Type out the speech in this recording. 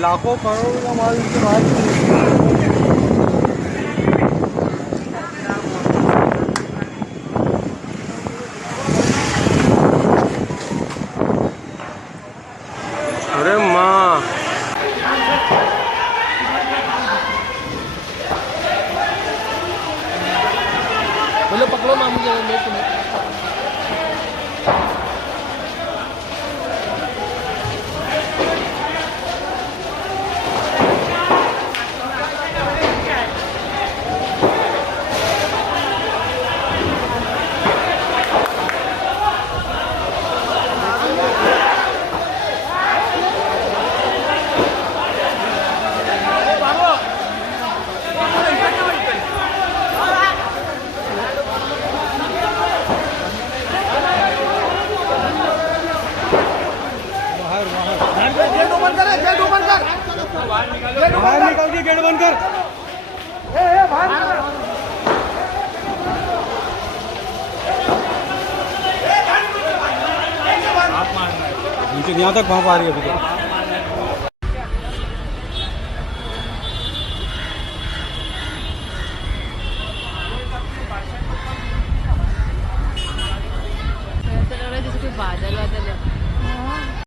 लाखों करोड़ों का माल इसके बाद अरे माँ बोलो पकड़ो मामू जी मैं तुम्हें बाहर निकल के गेट बंद कर। नीचे यहाँ तक भाप आ रही है अभी तो।